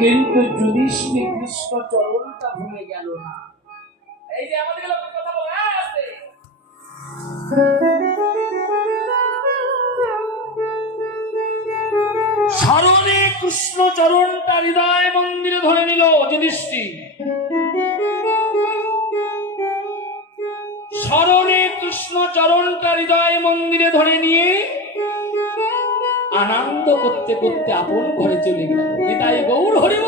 কিন্তু যুধিষ্ঠির কৃষ্ণ চরণটা ভুলে গেল না। এই যে আমাদের কথা বলে আসে স্মরণে কৃষ্ণ চরণটা হৃদয় মন্দিরে ধরে নিল যুধিষ্ঠির। স্মরণে কৃষ্ণ চরণটা হৃদয় মন্দিরে ধরে নিয়ে আনন্দ করতে করতে আপন ঘরে চলে গেল। নিতাই গৌর হরিব।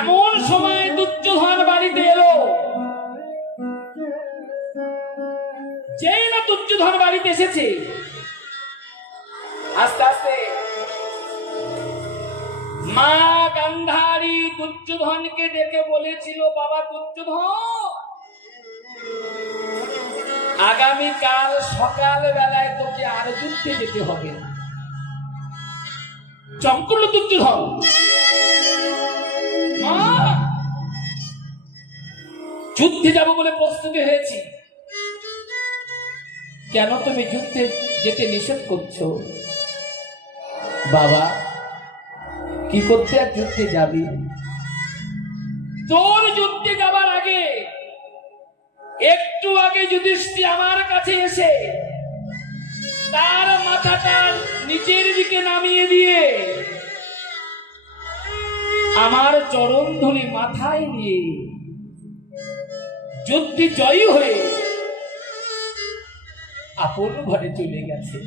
এমন সময় দুর্যোধন বাড়িতে এলো। যেই না দুর্যোধন বাড়িতে এসেছে, আস্তে আস্তে মা গান্ধারী দুর্যোধনকে ডেকে বলেছিল, বাবা দুর্যোধন, আগামীকাল সকাল বেলায় তোকে আর যুদ্ধে যেতে হবে না। চমকল দুর্যোধন, মা যুদ্ধে যাব বলে প্রস্তুতি হয়েছি, কেন তুমি যুদ্ধে যেতে নিষেধ করছো? বাবা, কি করতে আর যুদ্ধে যাবি? তোর যুদ্ধে যাবার আগে একটু আগে যুধিষ্ঠির আমার কাছে এসে তার মাথাটা নিচের দিকে নামিয়ে দিয়ে আমার চরণ ধুলি মাথায় নিয়ে যুদ্ধে জয়ী হয়ে আপন ঘরে চলে গেছে।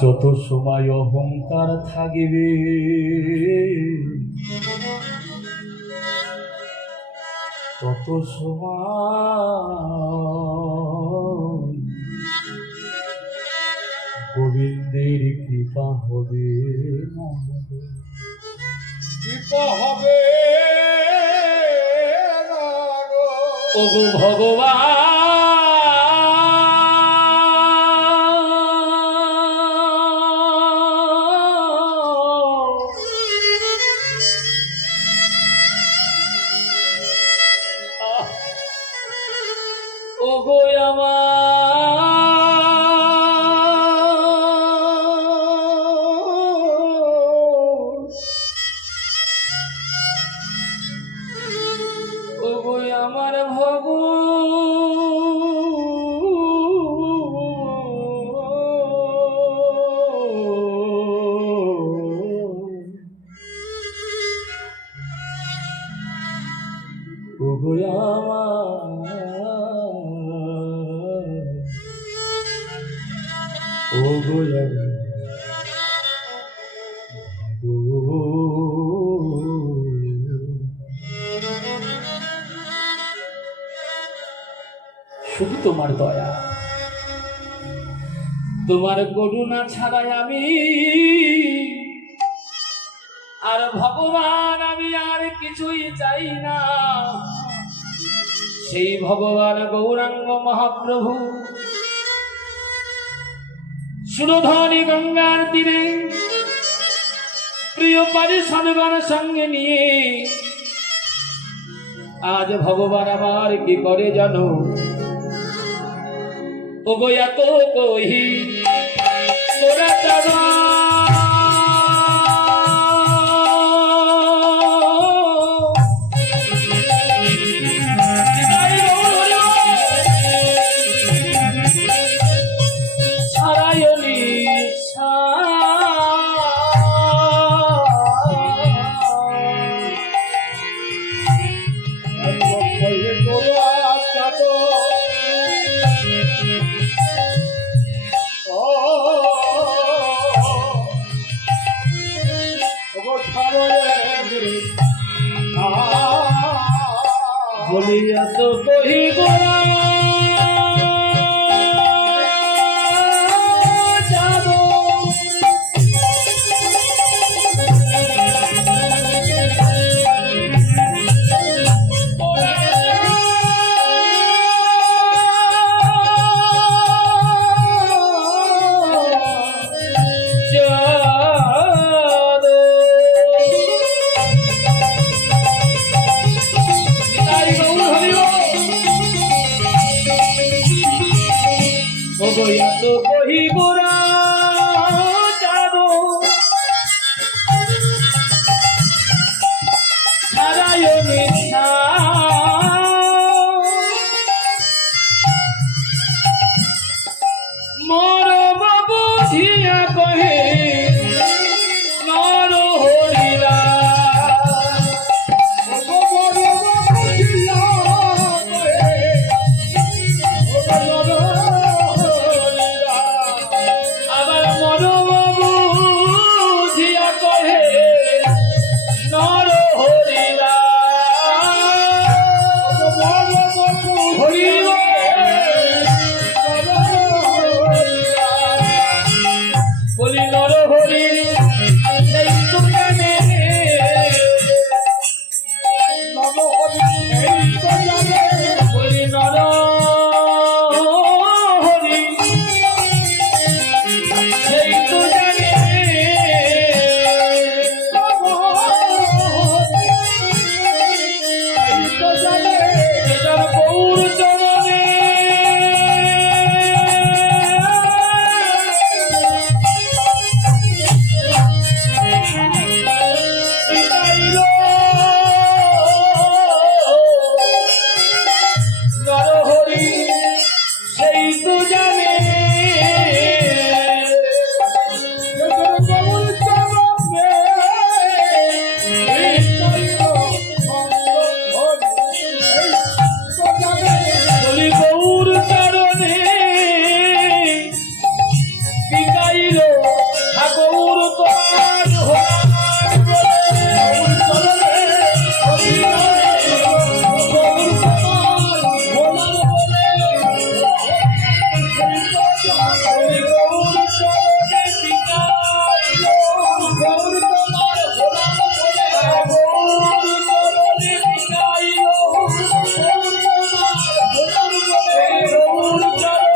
যত সময় অহংকার থাকবে তত সময় গোবিন্দের কৃপা হবে না, কৃপা হবে না ও ভগবান। ওগো আমার ওগো শুধু তোমার দয়া, তোমার করুণা ছাড়াই আমি আর ভগবান, আমি আর কিছুই চাই না। সেই ভগবান গৌরাঙ্গ মহাপ্রভু সুরধনী গঙ্গার তীরে প্রিয় পারিষদগণ সঙ্গে নিয়ে আজ ভগবান আমার কি করে জানো? ওগো এত কহি তোরা চাঁদা বুঝিয়া কহে নর হরিরা আবার মন বুঝিয়া কহে নর হরিরা হরিব বলি নর হরি এই তো জানে বলি নর হরি এই তো জানে এটার গৌর চরণে নরহরি সেই তো জানে বলি গৌর চরণে বিকাইল গৌর তোমার হোলার বলে গৌর চরণে গৌর তোমার হোলার বলে বলি গৌর চরণে বিকাইল গৌর তোমার হোলার বলে গৌর চরণে বিকাইল গৌর তোমার হোলার বলে গৌর চরণে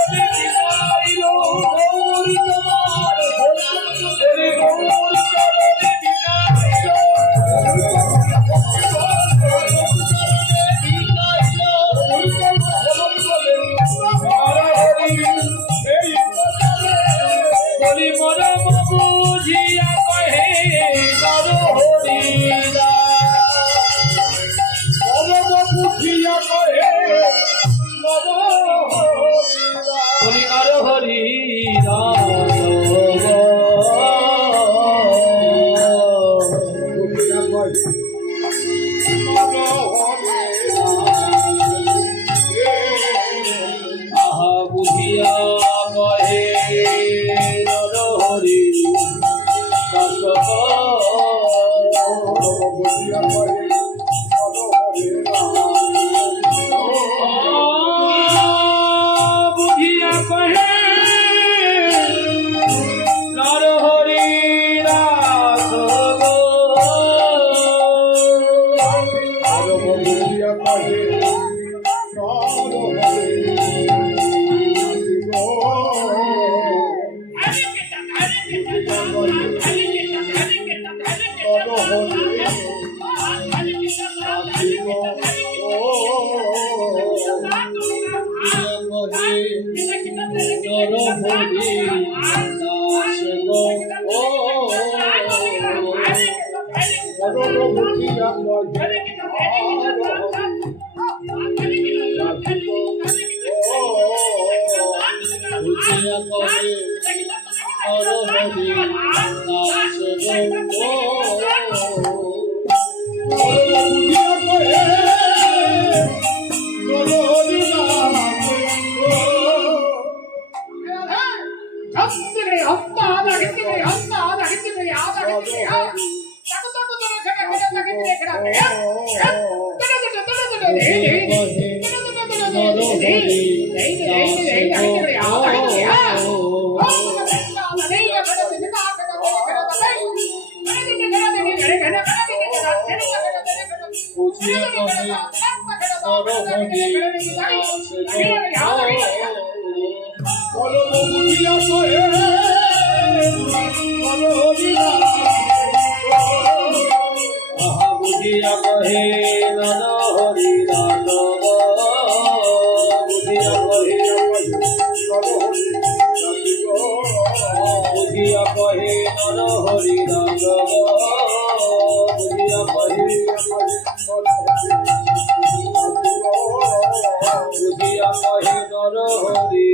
বিকাইল গৌর তোমার হোলার বলে গৌর চরণে বিকাইল বলি মরম বুঝিয়া কহে নর হরিরা বলি নর হরিরা আহা বুঝিয়া কহে নর হরি বুঝিয়া কহে নর হরি রাস গো বুঝিয়া কহে নর হরি রাস বুঝিয়া কহে বুঝিয়া কহে নর হরি রাস বুঝিয়া কহে বুঝিয়া কহে নর হরি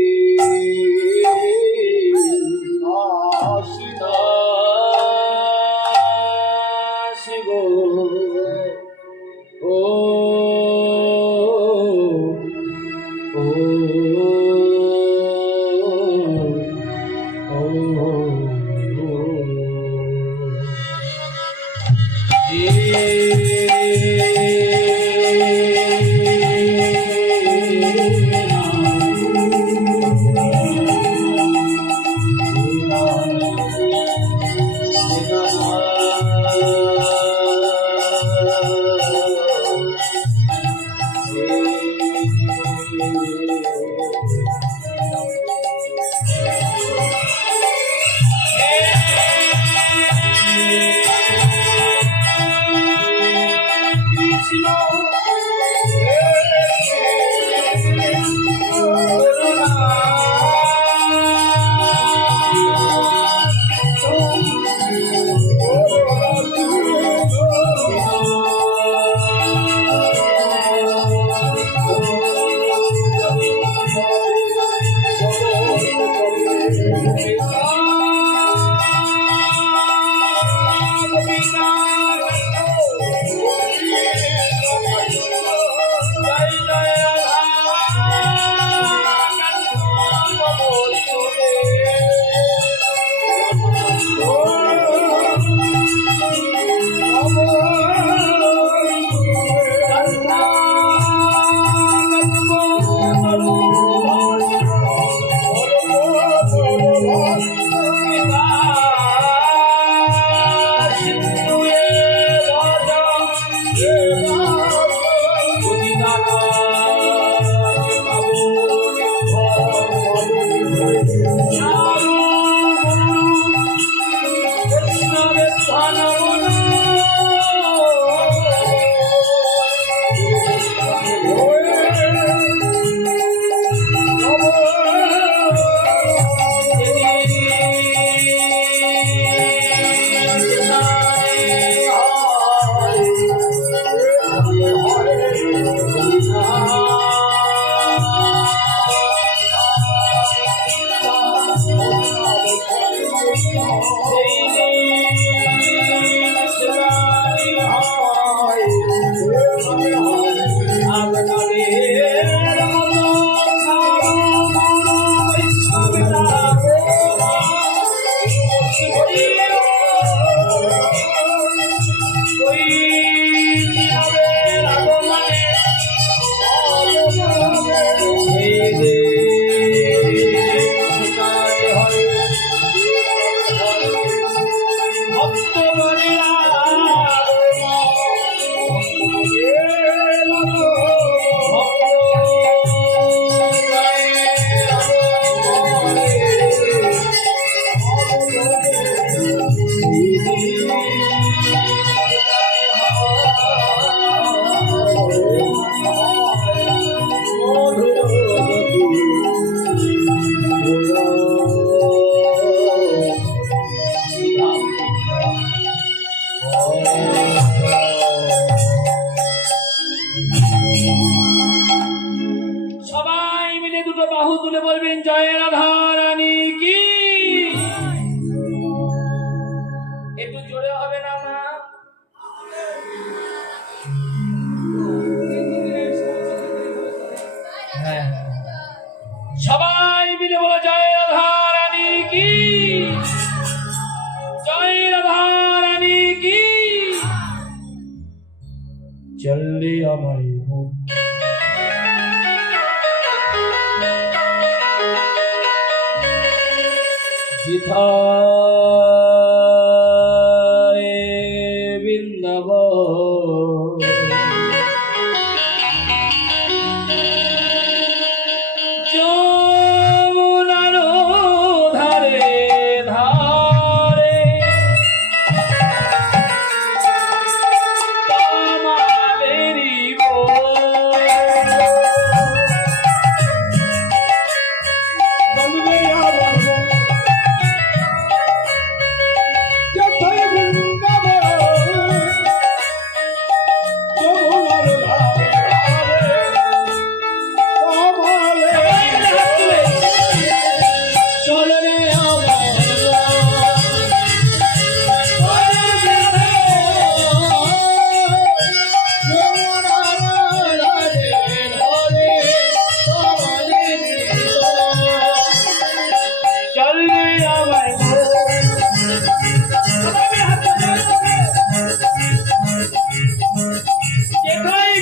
চললে আমায় जिथाए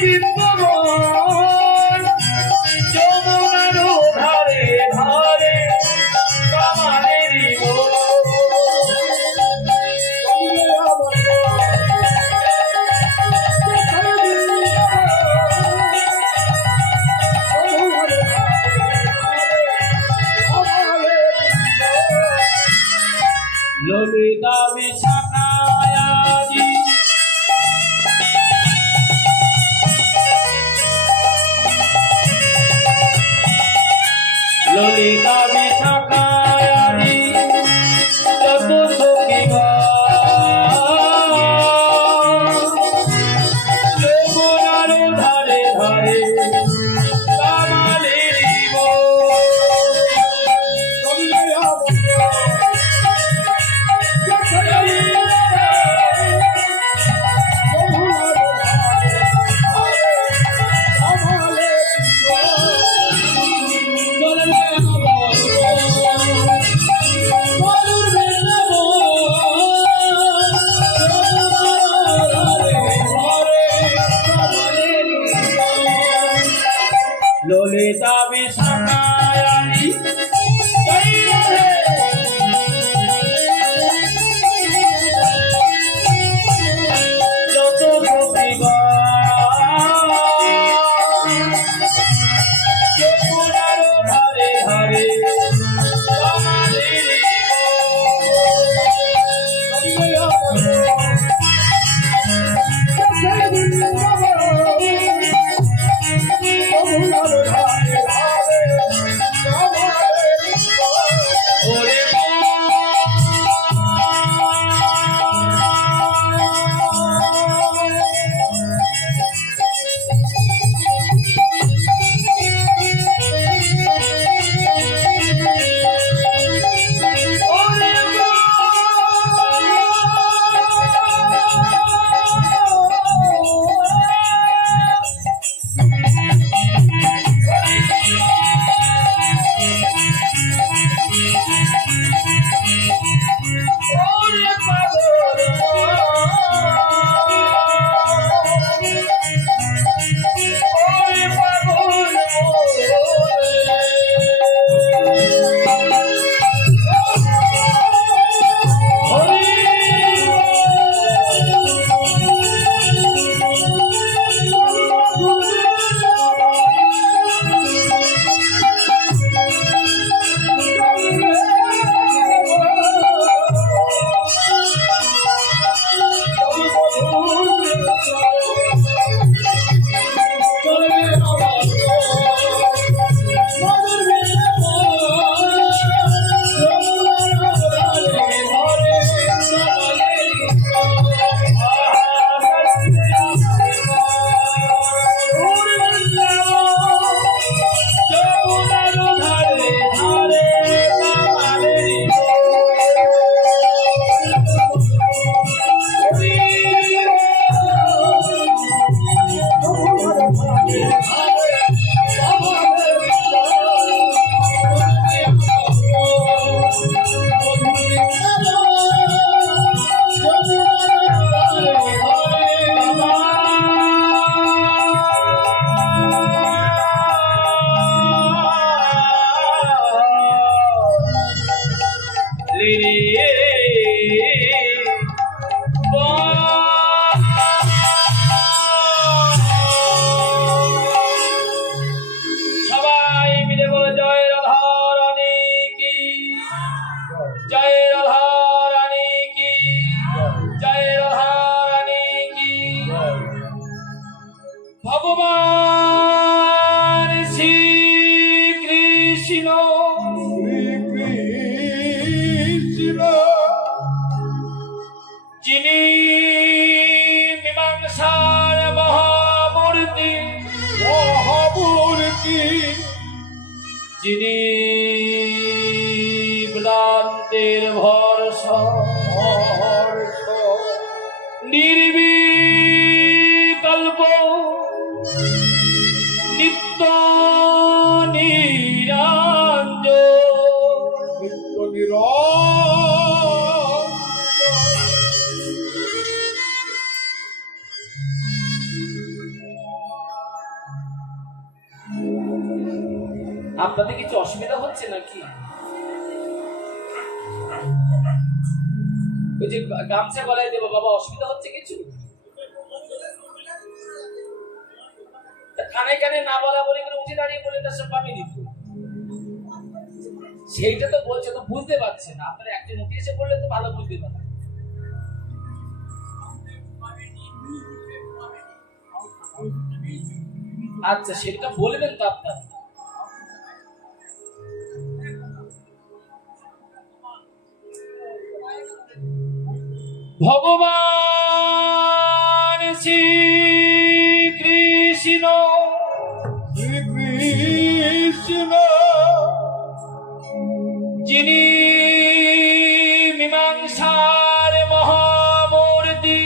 বৃন্দাবন যমুনার ধারে ধারে তোমাদেরই ললিতা বিশাখায়াজি ললিতা বিশাখায়াজি যত সখীগণ যমুনার ধারে ধারে কামালের লিরে সবাই মিলে বলে জয় রাধা রানী কি, জয় রাধা রানী কি, জয় রাধা রানী কি। ভগবান শ্রীকৃষ্ণ যিনি মীমাংসার মহামূর্তি, যিনি ভ্রান্তের ভরসা, নির্বিকল্প নিত্য আপনাদের কিছু অসুবিধা হচ্ছে নাকি? ওই যে গামছা গলায় দেবো বাবা, অসুবিধা হচ্ছে কিছু? কানে কানে না বলা বলে করে উঠে দাঁড়িয়ে বলে তার সব পাবি দিত, সেইটা তো বলছে, তো বুঝতে পারছে না। আপনারা একজন উঠে এসে বললে তো ভালো বুঝতে পারে। আচ্ছা সেটা বলবেন তো আপনার। ভগবান শ্রীকৃষ্ণ যিনি মীমাংসার মহামূর্তি,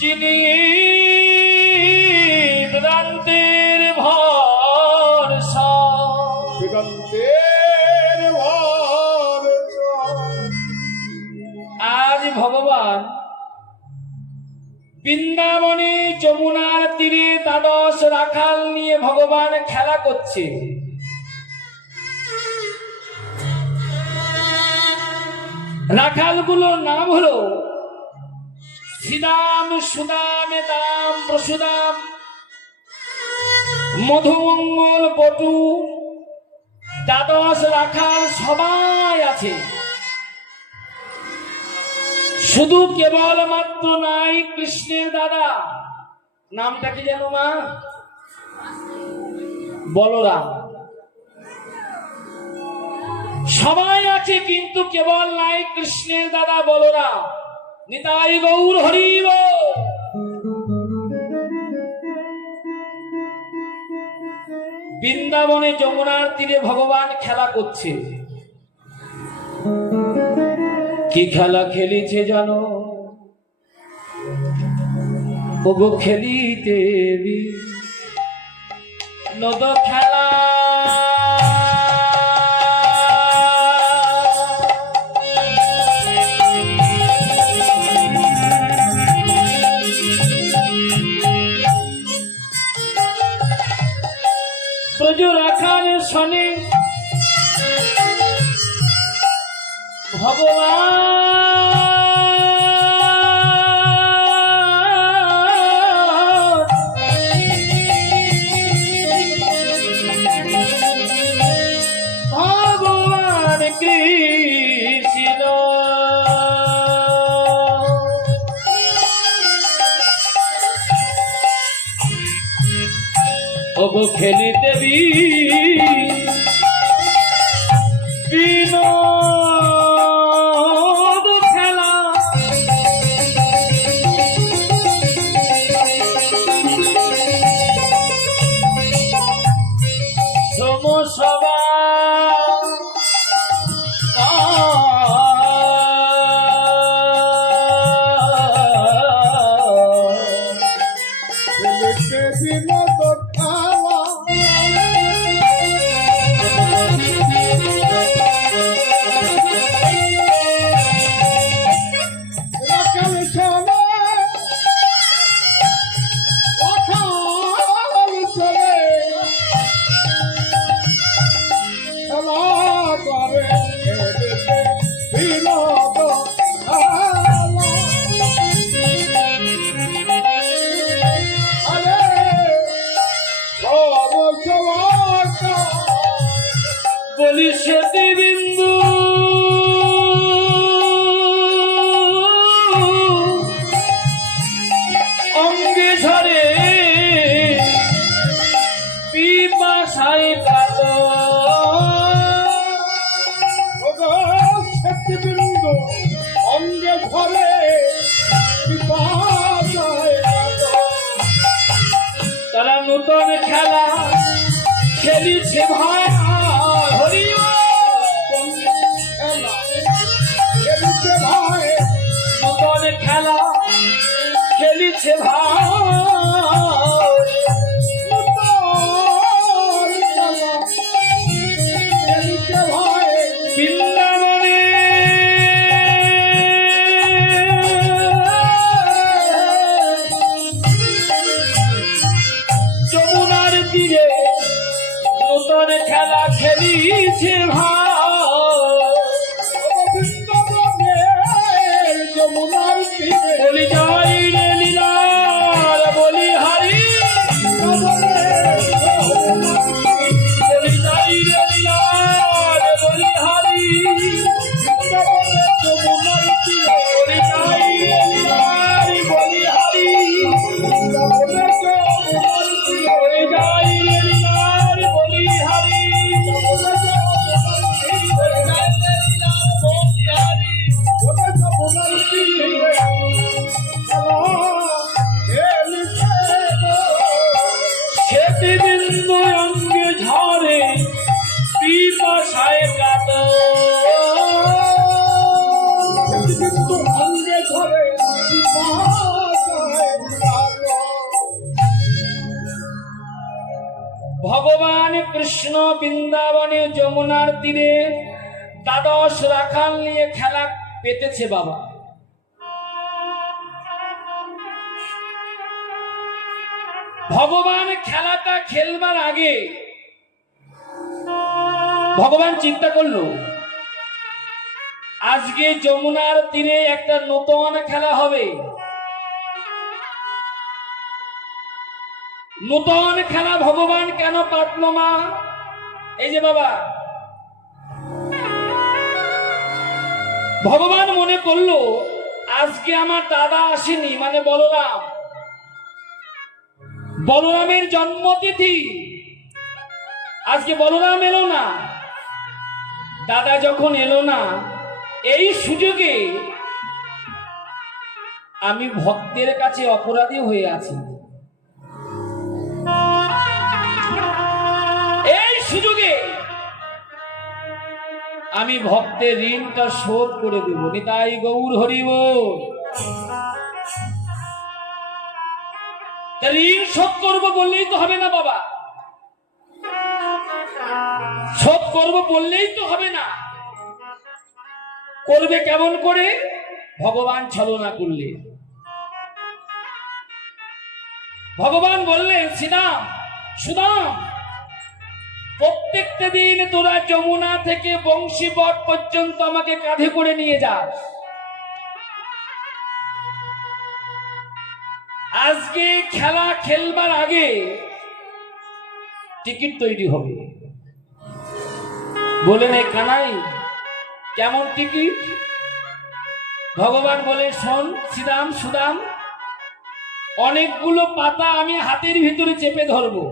যিনি বেদান্তের ভরসা, আজ ভগবান বৃন্দাবনে যমুনার তীরে দ্বাদশ রাখাল নিয়ে ভগবান খেলা করছে। রাখালগুলোর নাম হলো শ্রীদাম, সুদাম, দাম, প্রসুদাম, মধুমঙ্গল, বটু। দ্বাদশ রাখাল সবাই আছে, শুধু কেবলমাত্র নাই কৃষ্ণের দাদা, নামটা কি জানো মা? বলরাম। সবাই আছে কিন্তু কেবল নাই কৃষ্ণের দাদা বলরাম। নিতাই গৌর হরি বল। বৃন্দাবনে যমুনার তীরে ভগবান খেলা করছে। কি খেলা খেলিছে জানো? ওগো খেলিতে নদ খেলা। ব্রজ রাখাল শনি ভগবান ভগবান কৃষ্ণ ওগো খেলিতে বিনোদ খেলা। সমসভা স্মৃতিবিন্দু অঙ্গে ঝরে পিপাসায় স্মৃতিবিন্দু অঙ্গে ঘরে তারা নতুন খেলা খেলিছে ভাই হরি নতুন খেলা খেলিছে ভাই বৃন্দাবনে যমুনার তীরে নতুন খেলা খেলিছে যমুনার তীরে বলি যাই রে লীলার বলি হারি বলি যাই রে লীলার বলি হারি যমুনার তীরে বলি যাই রে লীলার বলি হারি বলি যাই রে লীলার বলি হারি বলি যাই রে লীলার বলি হারি যমুনার তীরে স্মৃতিবিন্দু অঙ্গে ঝরে পিপাসায় কাতর অঙ্গে ঘরে ভগবান কৃষ্ণ বৃন্দাবনে যমুনার তীরে দ্বাদশ রাখাল নিয়ে খেলা পেতেছে বাবা। ভগবান খেলাটা খেলবার আগে ভগবান চিন্তা করলো আজকে যমুনার তীরে একটা নতুন খেলা হবে। নতুন খেলা ভগবান কেন পাতলো মা? এই যে বাবা, ভগবান মনে করলো আজকে আমার দাদা আসেনি, মানে বলরাম, বলরামের জন্মতিথি, আজকে বলরাম এলো না, দাদা যখন এলো না, এই সুযোগে আমি ভক্তের কাছে অপরাধী হয়ে আছি, এই সুযোগে আমি ভক্তের ঋণটা শোধ করে দেব। নিতাই গৌর হরি বল। ঋণ শোধ করবো বললেই তো হবে না বাবা, শোধ করবো বললেই তো হবে না। করবে কেমন করে? ভগবান ছলনা করলে। ভগবান বললেন শ্রীরাম, সুদাম, প্রত্যেকটা দিন তোরা যমুনা থেকে বংশীবট পর্যন্ত আমাকে কাঁধে করে নিয়ে যাস। আজকে খেলা খেলবার আগে টিকিট তৈরি হবে। বলেন এই কানাই কেমন টিকিট? ভগবান বলে শোন শ্রীরাম, সুদাম, অনেকগুলো পাতা আমি হাতের ভিতরে চেপে ধরবো,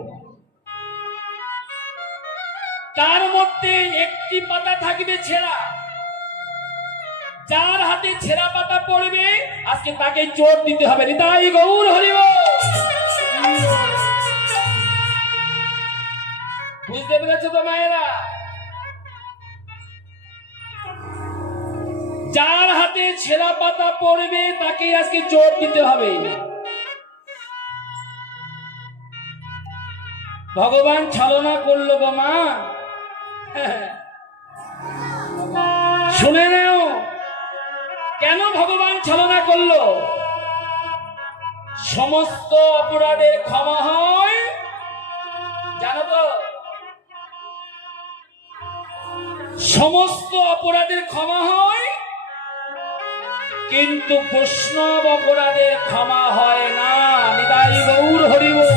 তার মধ্যে একটি পাতা থাকবে ছেঁড়া। যার হাতে ছেঁড়া পাতা পড়বে আজকে তাকে চোট দিতে হবে। নিতাই গৌর হরি বল। বুঝতে পেরেছো তো মায়েরা? যার হাতে ছেঁড়া পাতা পড়বে তাকে আজকে চোট দিতে হবে। ভগবান ছলনা করলো গো মা। শুনে নাও কেন ভগবান ছলনা করলো। সমস্ত অপরাধের ক্ষমা হয়, জানো তো? সমস্ত অপরাধের ক্ষমা হয়, কিন্তু বৈষ্ণব অপরাধের ক্ষমা হয় না। নিতাই গৌর হরি বল।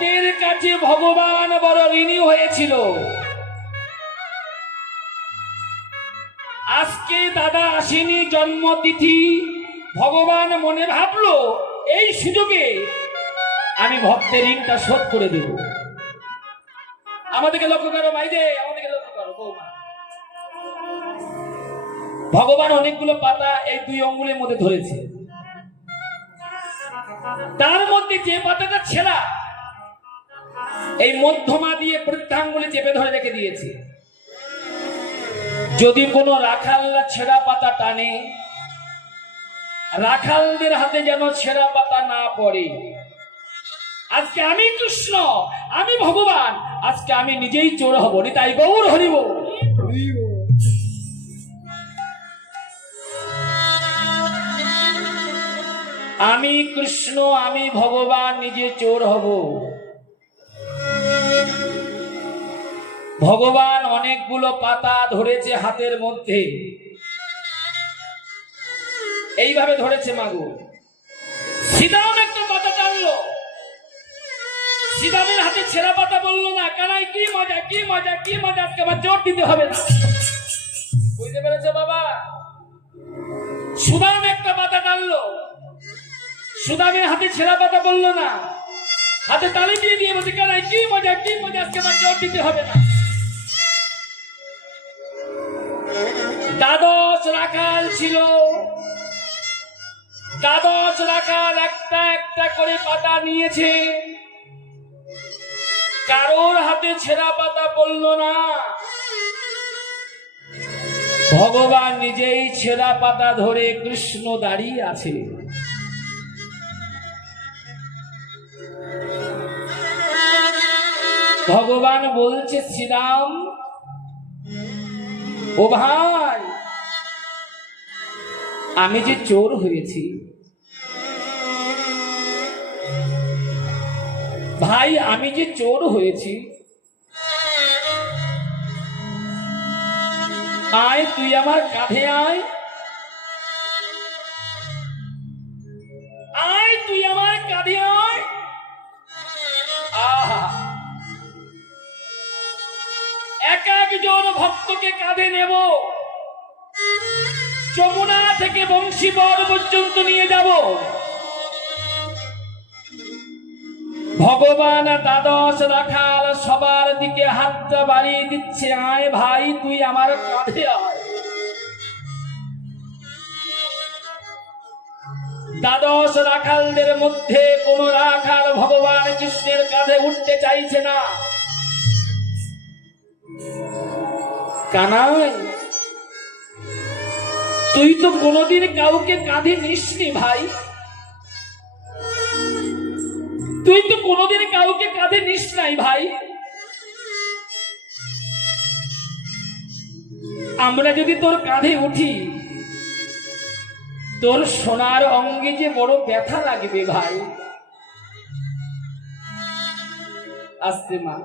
ভক্তের কাছে ভগবান বড় ঋণী হয়েছিল। আজকে দাদা আসেনি জন্মতিথি, ভগবান মনে ভাবলো এই সুযোগে আমি ভক্তের ঋণটা শোধ করে দেব। আমাদেরকে লক্ষ্য করো মাইদে, আমাদেরকে লক্ষ্য করো বৌমা। ভগবান অনেকগুলো পাতা এই 2 আঙ্গুলের মধ্যে ধরেছে, তার মধ্যে যে পাতাটা ছেঁড়া এই মধ্যমা দিয়ে বৃদ্ধাঙ্গুলে চেপে ধরে রেখে দিয়েছে। যদি কোনো রাখাল্লা ছেঁড়া পাতা টানে, রাখালদের হাতে যেন ছেঁড়া পাতা না পড়ে। আজকে আমি কৃষ্ণ, আমি ভগবান, আজকে আমি নিজেই চোর হব। তাই গৌর হরিব। আমি কৃষ্ণ, আমি ভগবান, নিজে চোর হব। ভগবান অনেকগুলো পাতা ধরেছে হাতের মধ্যে, এইভাবে ধরেছে মাগো। শ্রীরাম একটা পাতা টানলো, শ্রীরামের হাতে ছেঁড়া পাতা বললো না, কানাই কি মজা, কি মজা, কি মজা, আজকে আবার জোর দিতে হবে না। বুঝতে পেরেছো বাবা? সুদাম একটা পাতা টানলো, সুদামের হাতে ছেঁড়া পাতা বললো না, হাতে তালি দিয়ে বলছে, কানাই কি মজা, কি মজা, আজকে আবার জোর দিতে হবে না। দ্বাদশ রাখাল ছিল, দ্বাদশ রাখাল একটা একটা করে পাতা নিয়েছে, কারোর হাতে ছেঁড়া পাতা পড়ল না। ভগবান নিজেই ছেঁড়া পাতা ধরে কৃষ্ণ দাঁড়িয়ে আছে। ভগবান বলছে, শ্রীরাম ও ভাই, আমি যে চোর হয়েছি, ভাই আমি যে চোর হয়েছি, আয় তুই আমার কাঁধে আয়, আয় তুই আমার কাঁধে আয়। আহা, এক একজন ভক্তকে কাঁধে নেব, যমুনা থেকে বংশীবর পর্যন্ত নিয়ে যাব। ভগবান দ্বাদশ রাখাল সবার দিকে হাতটা বাড়িয়ে দিচ্ছে, আয় ভাই তুই আমার কাঁধে আয়। দ্বাদশ রাখালদের মধ্যে কোন রাখাল ভগবান কৃষ্ণের কাঁধে উঠতে চাইছে না। কানাই, তুই তো কোনোদিন কাউকে কাঁধে নিসনি ভাই, তুই তো কোনোদিন কাউকে কাঁধে নিস নাই ভাই। আমরা যদি তোর কাঁধে উঠি, তোর সোনার অঙ্গে যে বড় ব্যথা লাগবে ভাই। আস্তে মা।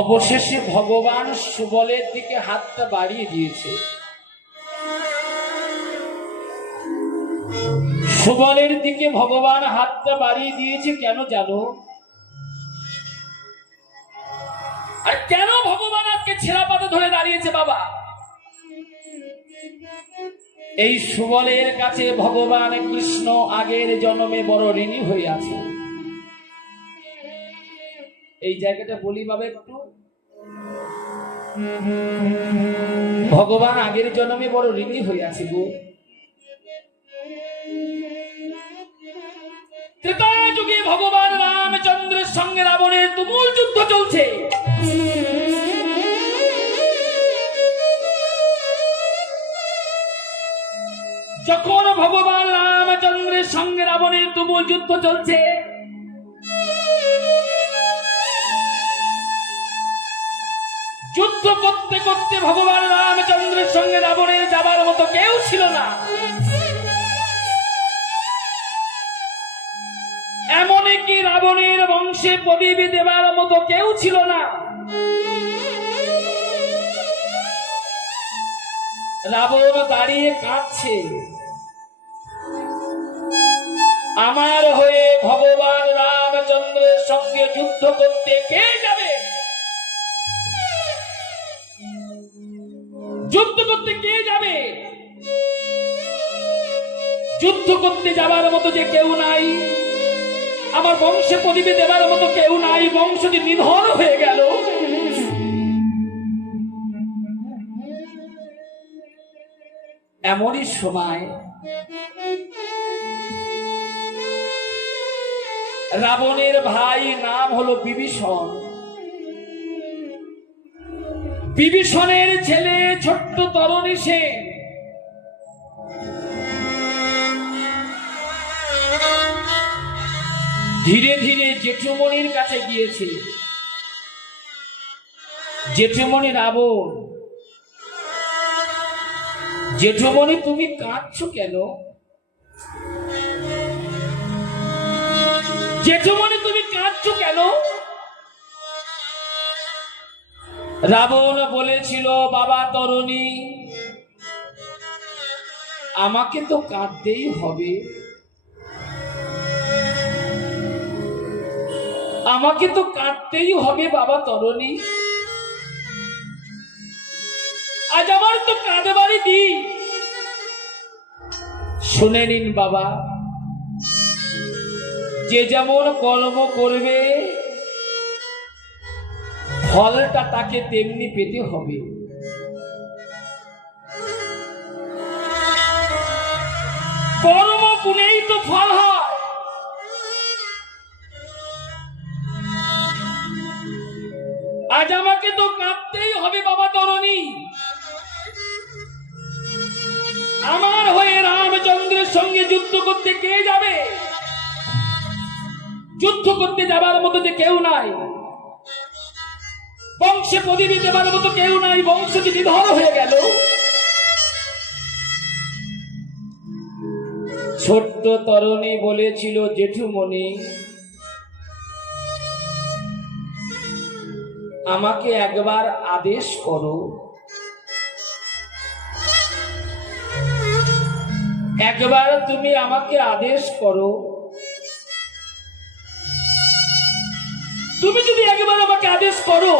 অবশেষে ভগবান সুবলের দিকে হাতটা বাড়িয়ে দিয়েছে। সুবলের দিকে ভগবান হাতটা বাড়িয়ে দিয়েছে কেন জানো? আর কেন ভগবান আজকে ছেঁড়া পাতা ধরে দাঁড়িয়েছে বাবা? এই সুবলের কাছে ভগবান কৃষ্ণ আগের জন্মে বড় ঋণী হয়ে আছে। এই জায়গাটা বলি বাবা একটু, ভগবান আগের জন্মে বড় ঋণী হয়ে আছে গো। ত্রেতা যুগে ভগবান রামচন্দ্রের সঙ্গে রাবণের তুমুল যুদ্ধ চলছে। যখন ভগবান রামচন্দ্রের সঙ্গে রাবণের তুমুল যুদ্ধ চলছে, যুদ্ধ করতে করতে ভগবান রামচন্দ্রের সঙ্গে রাবণের যাবার মতো কেউ ছিল না। এমনকি রাবণের বংশে প্রদীপ দেবার মতো কেউ ছিল না। রাবণ দাঁড়িয়ে কাঁদছে, আমার হয়ে ভগবান রামচন্দ্রের সঙ্গে যুদ্ধ করতে কে যাবে? যুদ্ধ করতে কে যাবে? যুদ্ধ করতে যাবার মতো যে কেউ নাই, আমার বংশে প্রদীপে দেবার মতো কেউ নাই, বংশ যে নিধন হয়ে গেল। এমনই সময় রাবণের ভাই নাম হলো বিভীষণ। বিভীষণের ছেলে ছোট্ট তরুণী সেন ধীরে ধীরে জেঠুমনির কাছে গিয়েছে। জেঠুমনি রাবণ, জেঠুমনি তুমি কাঁদছো কেন? জেঠুমনি তুমি কাঁদছো কেন? রাবণ বলেছিল, বাবা তরুণী, আমাকে তো কাঁদতেই হবে, আমাকে তো কাঁদতেই হবে বাবা তরুণী। আজ আমার তো কাঁদবারই দিন। শুনে নিন বাবা, যে যেমন কর্ম করবে ফলটা তাকে তেমনি পেতে হবে। কর্ম গুণেই তো ফল হয়। আজ আমাকে তো কাঁদতেই হবে বাবা তরুণী। আমার হয়ে রামচন্দ্রের সঙ্গে যুদ্ধ করতে কে যাবে? যুদ্ধ করতে যাবার মতো যে কেউ নাই, বংশে প্রদীপ দেবার মতো কেউ নাই, বংশ যে নিধন হয়ে গেল। ছোট্ট তরুণী বলেছিল, জেঠুমনি, আমাকে একবার আদেশ করো, একবার তুমি আমাকে আদেশ করো। তুমি যদি একবার আমাকে আদেশ করো,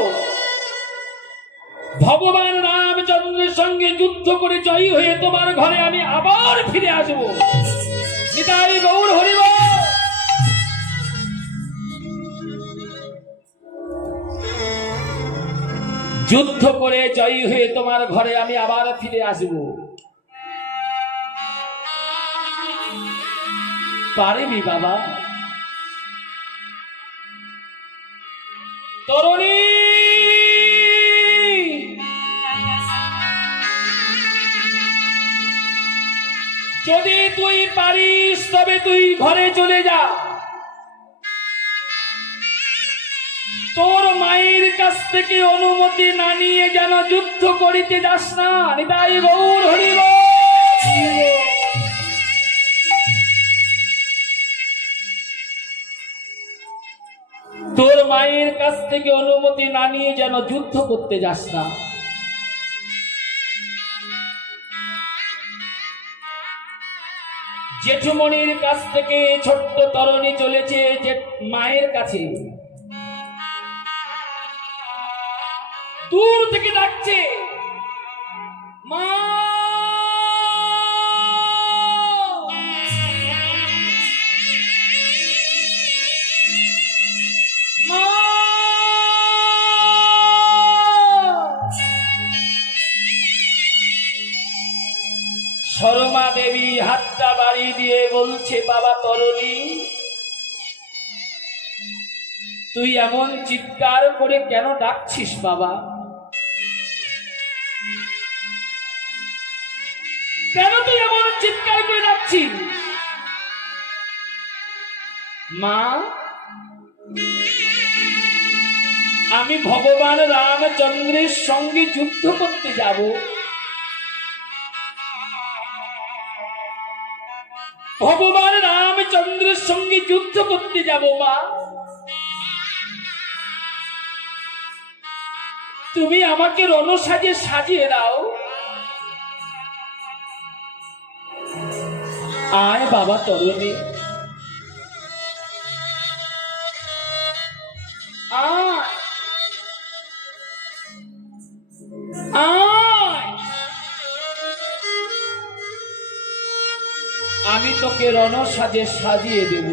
ভগবান রামচন্দ্রের সঙ্গে যুদ্ধ করে জয়ী হয়ে তোমার ঘরে আমি আবার ফিরে আসবো। নিতাই গৌর হরি বল। যুদ্ধ করে জয়ী হয়ে তোমার ঘরে আমি আবার ফিরে আসবো। পারিনি বাবা তরুণী, যদি তুই পারিস তবে তুই ঘরে চলে যা। তোর মায়ের কাছ থেকে অনুমতি না নিয়ে যেন যুদ্ধ করিতে যাস না। নিতাই গৌর হরি বল। তোর মায়ের কাছ থেকে অনুমতি না নিয়ে যেন যুদ্ধ করতে যাস না। জেঠুমনির কাছ থেকে ছোট্ট তরুণী চলেছে যে মায়ের কাছে। দূর থেকে ডাকছে, মা, মা। শর্মা দেবী হাতটা বাড়ি দিয়ে বলছে, বাবা তরুণী, তুই এমন চিৎকার করে কেন ডাকছিস বাবা? কেন তুই এমন চিৎকার করে ডাকছিস? মা, আমি ভগবান রামচন্দ্রের সঙ্গে যুদ্ধ করতে যাব। ভগবান রামচন্দ্রের সঙ্গে যুদ্ধ করতে যাব মা। তুমি আমাকে রণসাজে সাজিয়ে দাও। আয় বাবা তরুণী, তোকে রণ সাজে সাজিয়ে দেব।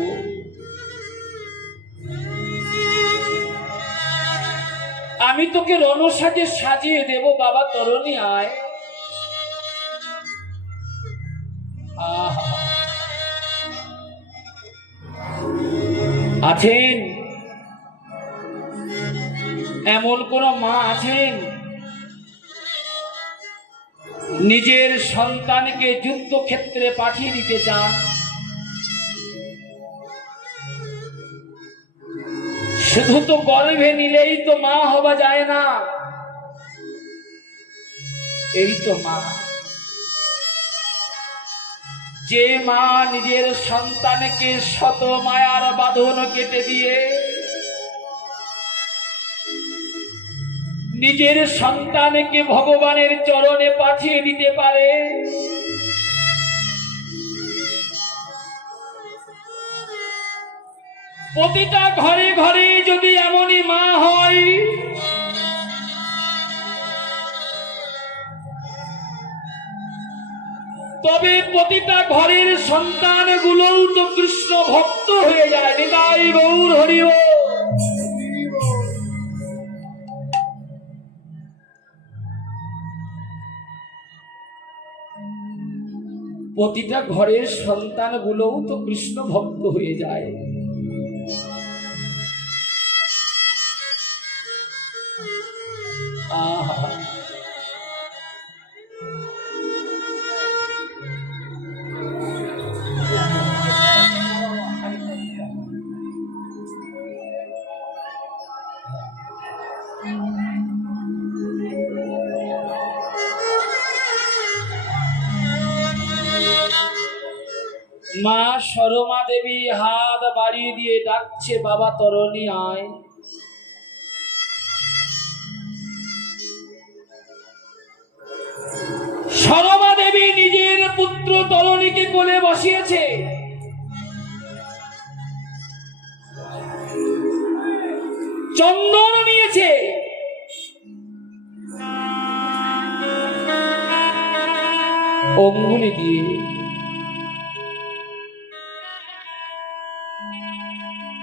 আমি তোকে রণ সাজে সাজিয়ে দেব বাবা তরণী আয়। আছেন এমন কোন মা আছেন নিজের সন্তানকে যুদ্ধক্ষেত্রে পাঠিয়ে দিতে চান? শুধু তো গর্ভে নিলেই তো মা হওয়া যায় না। এই তো মা, যে মা নিজের সন্তানকে শত মায়ার বাঁধন কেটে দিয়ে নিজের সন্তানকে ভগবানের চরণে পাঠিয়ে দিতে পারে, প্রতিটা ঘরে ঘরে যদি এমনই মা হয়, তবে প্রতিটা ঘরের সন্তানগুলোও তো কৃষ্ণ ভক্ত হয়ে যায়। নিতাই গৌর হরি বল। প্রতিটা ঘরের সন্তানগুলোও তো কৃষ্ণ ভক্ত হয়ে যায়। আহা, মা সরমা দেবী হাত বাড়িয়ে দিয়ে ডাকছে বাবা তরণী আয়। সরমা দেবী নিজের পুত্র তরণীকে কোলে বসিয়েছে। চন্দন নিয়েছে, অঙ্গুলি দিয়ে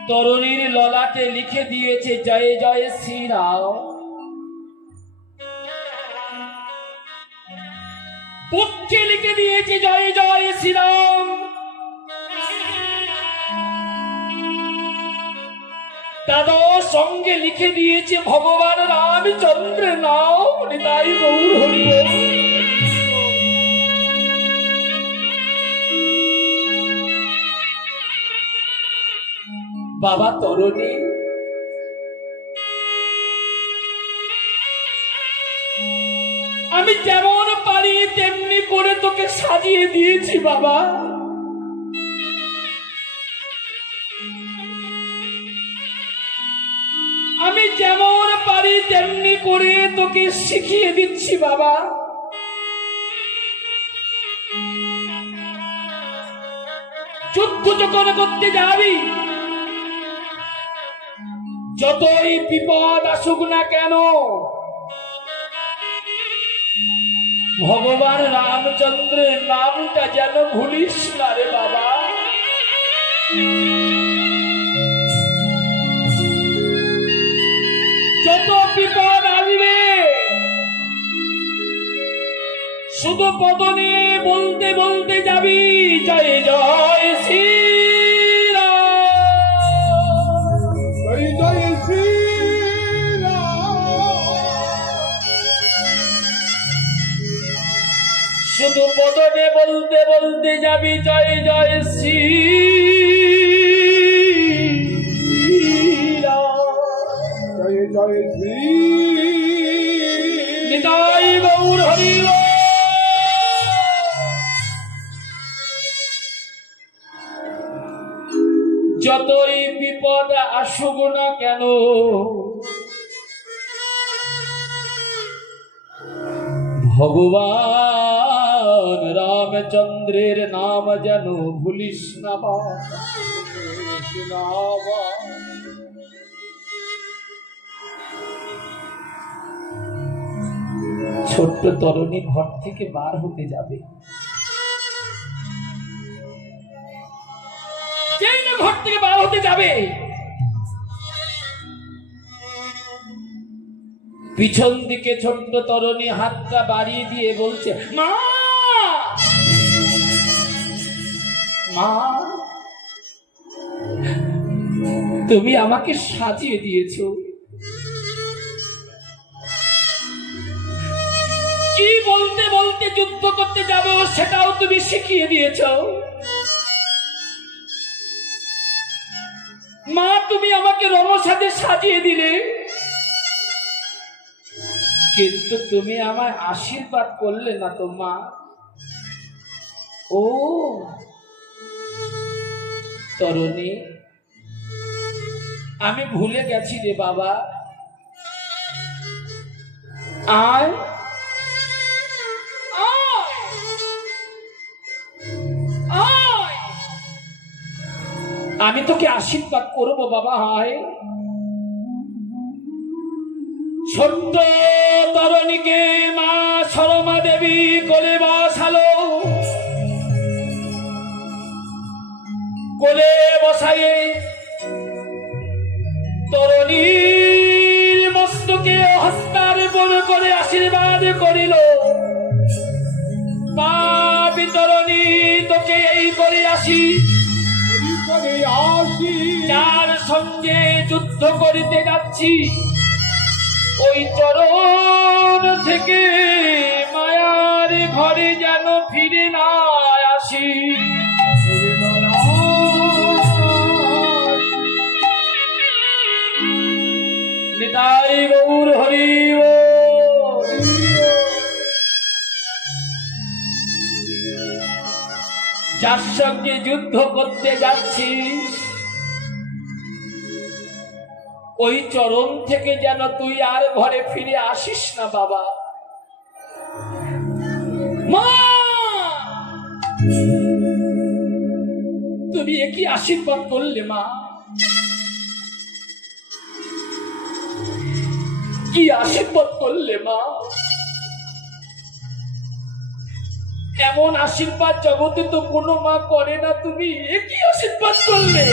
তরুণীর ললাটে লিখে দিয়েছে জয় জয় শ্রীরাম। পুত্রকে লিখে দিয়েছে জয় জয় শ্রীরাম। দাদার সঙ্গে লিখে দিয়েছে ভগবান রামচন্দ্রের নাম। নিতাই গৌর হরি বল। বাবা তরণী, আমি যেমন পারি তেমনি করে তোকে সাজিয়ে দিয়েছি বাবা। আমি যেমন পারি তেমনি করে তোকে শিখিয়ে দিচ্ছি বাবা। যুদ্ধ যখন করতে যাবি, যতই বিপদ আসুক না কেন, ভগবান রামচন্দ্রের নামটা যেন ভুলিস না রে বাবা। যত বিপদ আসবে শুধু পদ নিয়ে বলতে বলতে যাবি জয় জয় শ্রী। জয় জয় শ্রীরাম। শুধু পদনে বলতে বলতে যাবি জয় জয় শ্রী। জয় জয় শ্রী। নিতাই গৌর হরি বল। যতই বিপদ আসুক না কেন, ভগবান রামচন্দ্রের নাম যেন ভুলিস না বাবা। ছোট্ট তরুণী ঘর থেকে বার হতে যাবে, থেকে বার হতে যাবে, পিছন দিকে ছোট্ট তরুণী হাতটা বাড়িয়ে দিয়ে বলছে, মা মা, তুমি আমাকে সাজিয়ে দিয়েছো, কি বলতে বলতে যুদ্ধ করতে যাবো সেটাও তুমি শিখিয়ে দিয়েছো। মা, তুমি আমাকে রণসাজে সাজিয়ে দিলে, কিন্তু তুমি আমায় আশীর্বাদ করলে না তো মা। ও তরুণী, আমি ভুলে গেছি রে বাবা। আয় আয় আয়, আমি তোকে আশীর্বাদ করবো বাবা। আয়। ছোট্ট তরুণীকে মা সরমা দেবী কোলে বসালো, কোলে বসায়ে তরুণীর মস্তকে হস্তার্পণ করে আশীর্বাদ করিল। পাপী তরুণী, তোকে এই করে আসি, যার সঙ্গে যুদ্ধ করিতে যাচ্ছি, ওই চরণ থেকে মায়ার ঘরে যেন ফিরে না আসি। নিতাই গৌর হরি বল। যার সঙ্গে যুদ্ধ করতে যাচ্ছিস, ওই চরণ থেকে যেন তুই আর ঘরে ফিরে আসিস না বাবা। মা, তুমি একই আশীর্বাদ করলে মা, কি আশীর্বাদ করলে মা। এমন আশীর্বাদ জগতে তো কোনো মা করে না, তুমি একই আশীর্বাদ করলে।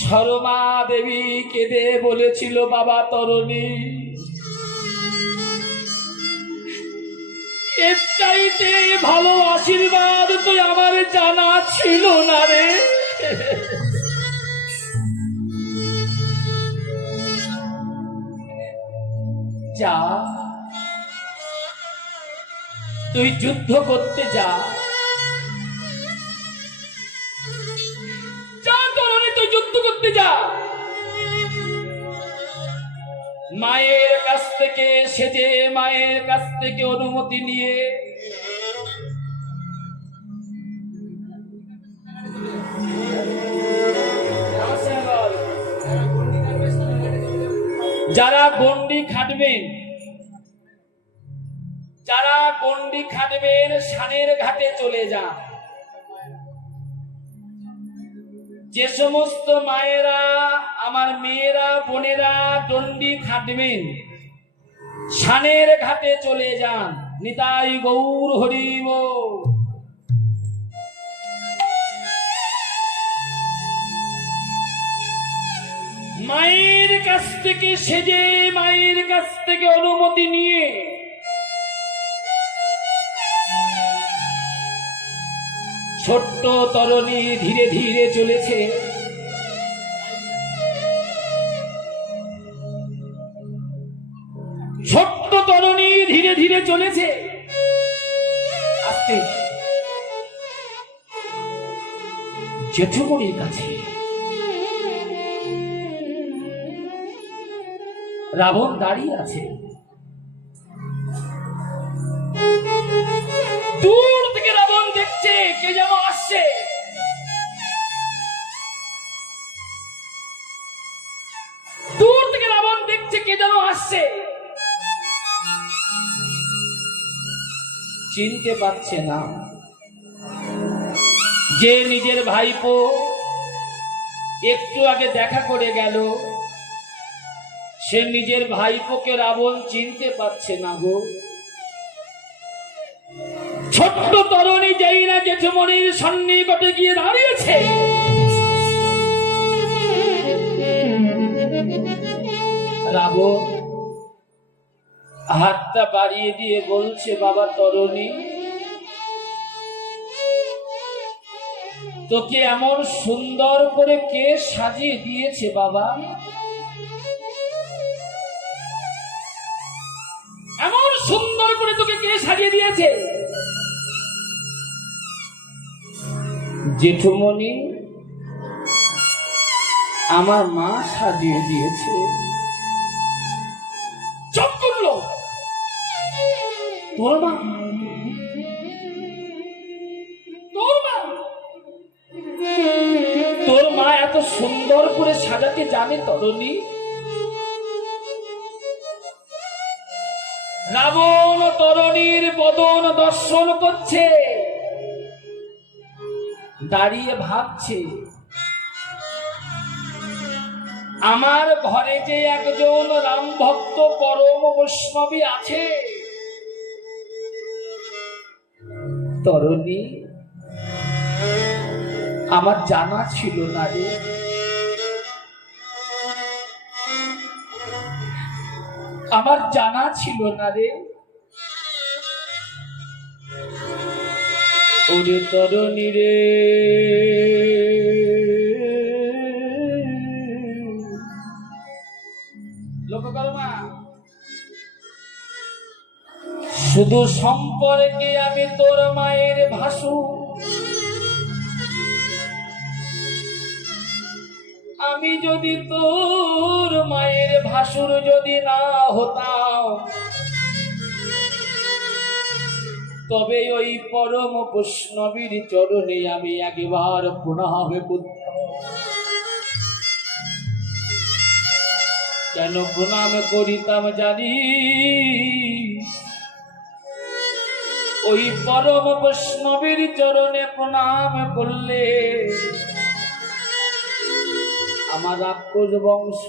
সরমা দেবী কেঁদে বলেছিল, বাবা তরুণী, এর চাইতে ভালো আশীর্বাদ তো আমার জানা ছিল না রে। যা, তুই যুদ্ধ করতে যা, তুই যুদ্ধ করতে যা। মায়ের কাছ থেকে সেজে, মায়ের কাছ থেকে অনুমতি নিয়ে যারা গন্ডি খাটবেন, যারা গন্ডি খাটবেন সানের ঘাটে চলে যান। যে সমস্ত মায়েরা, আমার মেয়েরা, বোনেরা দণ্ডি খাটবেন, সানের ঘাটে চলে যান। নিতাই গৌর হরি বল। মায়ের কাছ থেকে সেজে, মায়ের কাছ থেকে অনুমতি নিয়ে ছোট্ট তরুণী ধীরে ধীরে চলেছে। ছোট্ট তরুণী ধীরে ধীরে চলেছে। আস্তে জেঠুমনির কাছে রাবণ দাঁড়িয়ে আছে। দূর থেকে রাবণ দেখছে কে যেন আসছে। দূর থেকে রাবণ দেখছে কে যেন আসছে, চিনতে পারছে না। যে নিজের ভাইপো একটু আগে দেখা করে গেল, সে নিজের ভাইপোকে রাবণ চিনতে পারছে না গো। ছোট্ট তরুণী যেই না জেঠুমনির তরুণীর সন্নিকটে গিয়ে দাঁড়িয়েছে। রাবণ হাতটা বাড়িয়ে দিয়ে বলছে, বাবা তরুণী, তোকে এমন সুন্দর করে কে সাজিয়ে দিয়েছে বাবা? এমন সুন্দর করে তোকে কে সাজিয়ে দিয়েছে? জেঠুমণি, আমার মা সাজিয়ে দিয়েছে। চুপ করলো। তোর মা? তোর মা? তোর মা এত সুন্দর করে সাজাতে জানে তরুণী? রাবণ তরুণীর বদন দর্শন করছে, দাঁড়িয়ে ভাবছে, আমার ঘরে যে একজন রাম ভক্ত পরম বৈষ্ণবী আছে, তরুণী, আমার জানা ছিল না রে। আমার জানা ছিল না রে। ওরে তরুণী রে, লক্ষ্য করো মা, শুধু সম্পর্কে আমি তোর মায়ের ভাসু, আমি যদি তোর মায়ের ভাসুর যদি না হতাম, তবে ওই পরম বৈষ্ণবীর চরণে আমি একবার প্রণাম করতাম। কেন প্রণাম করিতাম জানি? ওই পরম বৈষ্ণবীর চরণে প্রণাম করলে আমার রাক্ষস বংশ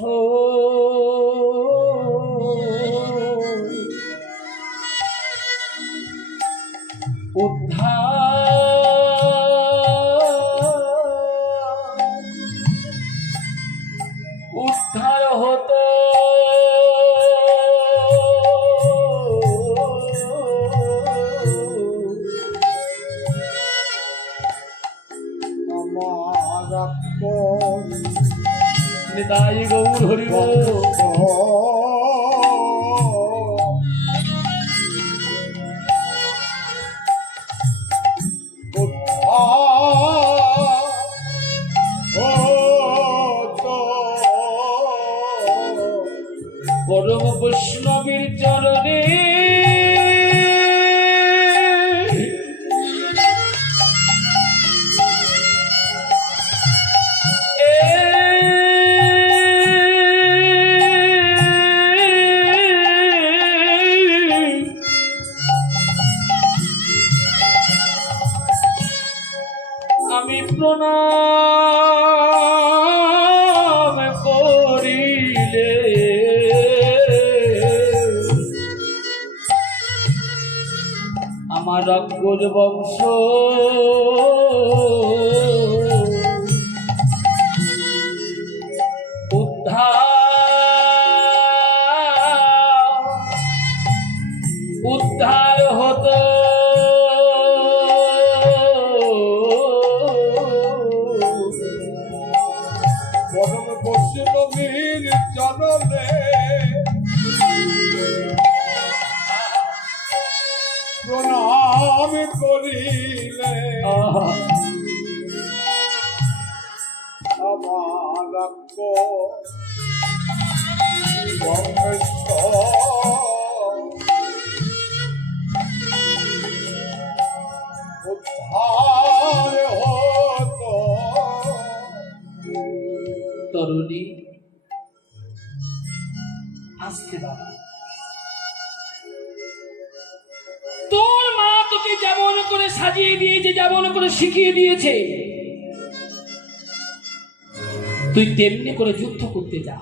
উদ্ধার হতো। নিতাই গৌর হরি বল। পরম বৈষ্ণবীর চরণে আমি প্রণাম করিলে আমার রাক্ষস বংশ উদ্ধার হতো। পরম বৈষ্ণবীর চরণে প্রণাম করিলে আমার রাক্ষস বংশ উদ্ধার হতো। তরুণী, আসতে বাবা, তোর মা তোকে যেমন করে সাজিয়ে দিয়েছে, যেমন করে শিখিয়ে দিয়েছে, তুই তেমনি করে যুদ্ধ করতে যা।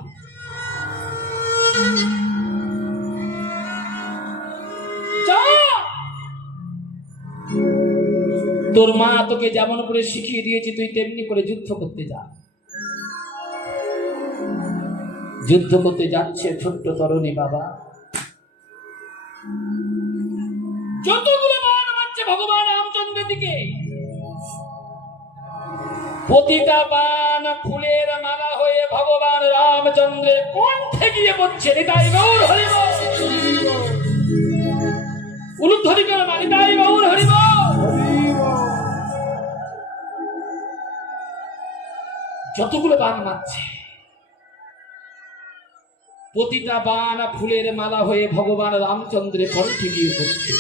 যা। তোর মা তোকে যেমন করে শিখিয়ে দিয়েছে তুই তেমনি করে যুদ্ধ করতে যা। যুদ্ধ করতে যাচ্ছে ছোট্ট তরুণী বাবা। যতগুলো বান মারছে ভগবান রামচন্দ্রের দিকে, প্রতিটা বান ফুলের মালা হয়ে ভগবান রামচন্দ্রের কণ্ঠে গিয়ে পড়ছে। নিতাই গৌর হরি বল। উলুধ্বনি করে মা নিতাই গৌর হরি বল। যতগুলো বান মারছে প্রতিটা বান ফুলের মালা হয়ে ভগবান রামচন্দ্রের কণ্ঠে গিয়ে পড়ছে।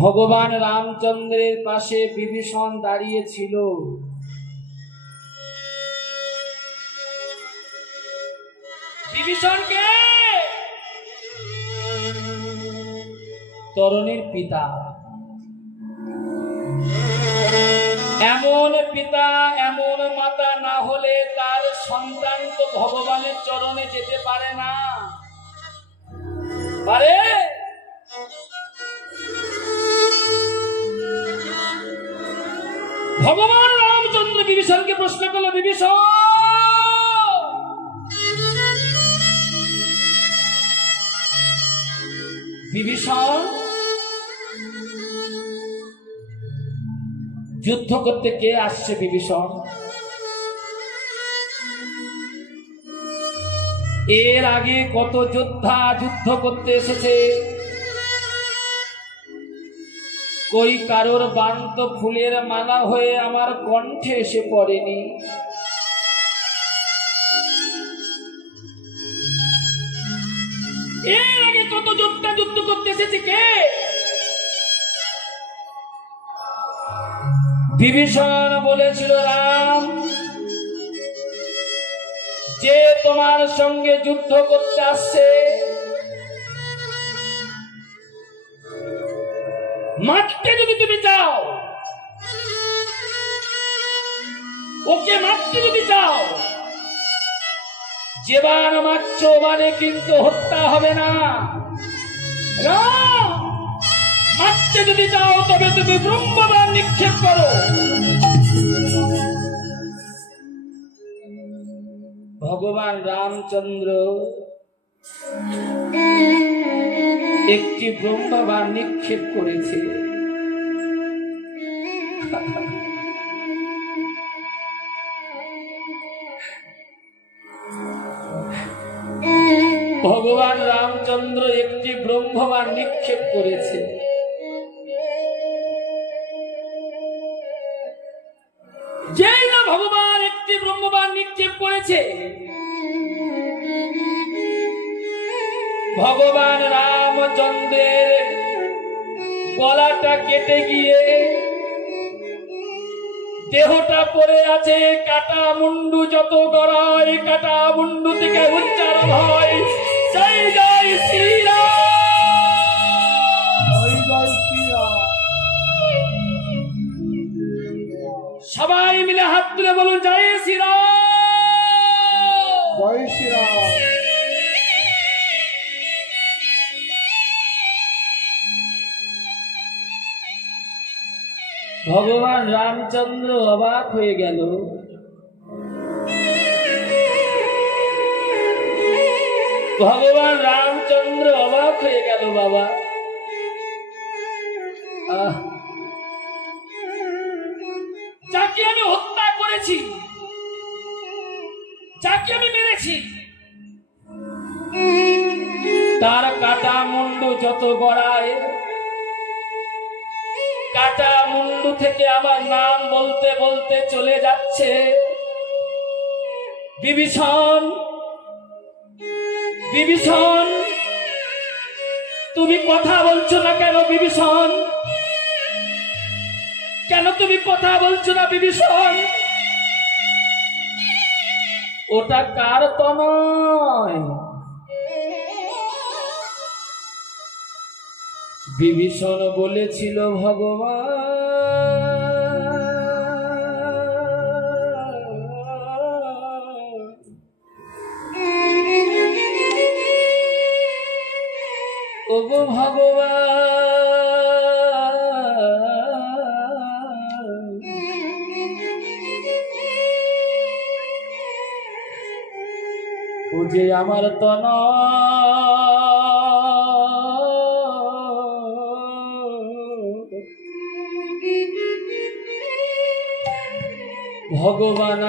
ভগবান রামচন্দ্রের পাশে বিভীষণ দাঁড়িয়ে ছিল। বিভীষণকে তরুণীর পিতা। এমন পিতা এমন মাতা না হলে তার সন্তান তো ভগবানের চরণে যেতে পারে না। পারে? ভগবান রামচন্দ্র বিভীষণকে প্রশ্ন করল, বিভীষণ বিভীষণ যুদ্ধ করতে কে আসছে? বিভীষণ এর আগে কত যোদ্ধা যুদ্ধ করতে এসেছে, কই কারোর বান তো ফুলের মালা হয়ে আমার কণ্ঠে এসে পড়েনি। এর আগে কত যোদ্ধা যুদ্ধ করতে এসেছে কে? বিভীষণ বলেছিল, রাম যে তোমার সঙ্গে যুদ্ধ করতে আসছে মারতে যদি তুমি চাও, ওকে মারতে যদি চাও, যে বান মারছ মানে কিন্তু হত্যা হবে না। রাম মারতে যদি চাও তবে তুমি ব্রহ্মবাণ নিক্ষেপ করো। ভগবান রামচন্দ্র একটি ব্রহ্মবাণ নিক্ষেপ করেছে। ভগবান রামচন্দ্র একটি ব্রহ্মবাণ নিক্ষেপ করেছে। যেই না ভগবান একটি ব্রহ্মবাণ নিক্ষেপ করেছে, ভগবান রামচন্দ্রের গলাটা কেটে গিয়ে দেহটা পড়ে আছে। কাটা মুন্ডু যত গড়ায় কাটা মুন্ডু থেকে উচ্চারণ হয় জয় জয় শ্রীরাম। সবাই মিলে হাত তুলে বলুন জয় শ্রীরাম, জয় শ্রীরাম। ভগবান রামচন্দ্র অবাক হয়ে গেল। ভগবান রামচন্দ্র অবাক হয়ে গেল। বাবা, যাকে আমি হত্যা করেছি, যাকে আমি মেরেছি, তার কাটা মুন্ডু যত গড়ায়, কাটা মুন্ডু থেকে আমার নাম বলতে বলতে চলে যাচ্ছে বিভীষণ। বিভীষণ তুমি কথা বলছো না কেন? বিভীষণ কেন তুমি কথা বলছো না? বিভীষণ ওটা কার তনয়? বিভীষণ বলেছিল, ভগবান ওগো ভগবান যে আমার তন ভগবান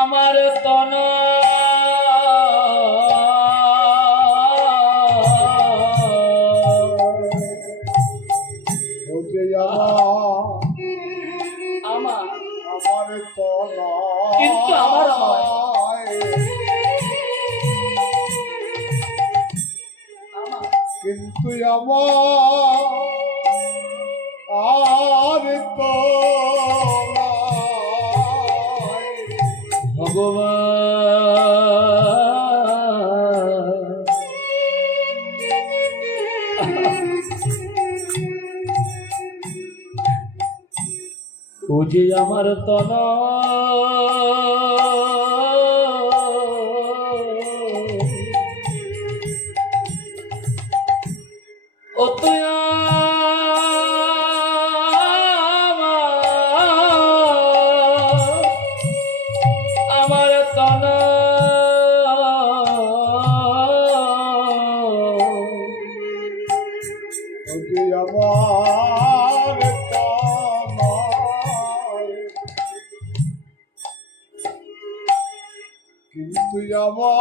আমার তন ও যে আমার আমার তো কিন্তু আমার নয়। কিন্তু আমার আর তো ভগবান ও যে আমার তন ও তুই আমার তন ও যে আমার কিন্তু আমার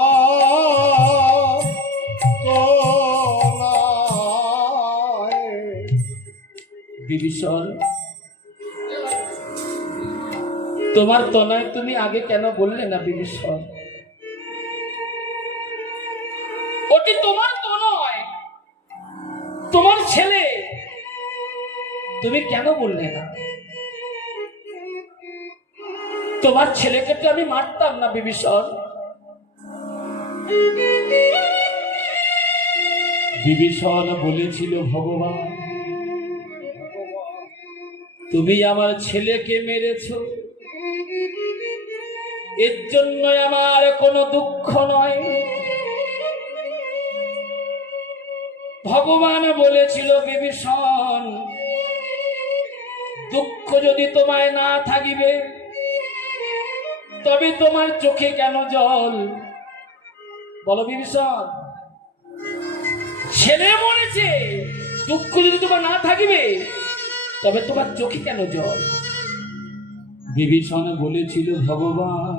বিভীষণ তোমার তনয় তুমি আগে কেন বললে না বিভীষণ? ওটি তোমার তনয়, তোমার ছেলে, তুমি কেন বললে না? তোমার ছেলেকে তো আমি মারতাম না বিভীষণ। বিভীষণ বলেছিল ভগবান তুমি আমার ছেলেকে মেরেছ, এর জন্য আমার কোনো দুঃখ নয়। ভগবান বলেছিল বিভীষণ দুঃখ যদি তোমায় না থাকিবে তবে তোমার চোখে কেন জল? বলো বিভীষণ, ছেলে মরেছে, দুঃখ যদি তোমার না থাকিবে তবে তোমার চোখে কেন জল? বিভীষণ বলেছিল ভগবান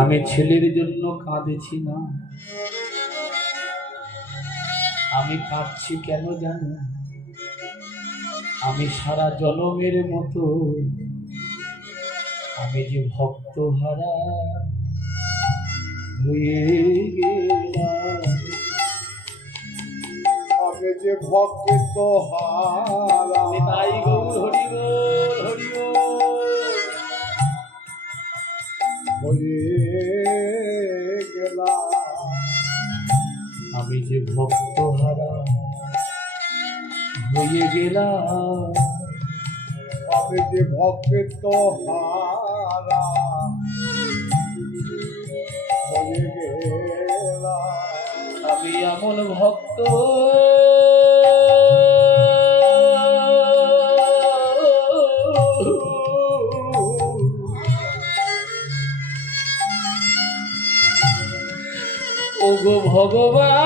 আমি ছেলের জন্য কাঁদেছি না, আমি কাঁদছি কেন জানো? আমি সারা জনমের মতো আমি যে ভক্ত হারা হয়ে গেলাম। আমি যে ভক্ত হারা তাই গৌর হরি বল, হরি বল। হয়ে গেলাম। আমি যে ভক্ত হারা হয়ে গেলাম। আমি যে ভক্ত হারা হয়ে গেলাম। আমি এমন ভক্ত ওগো ভগবান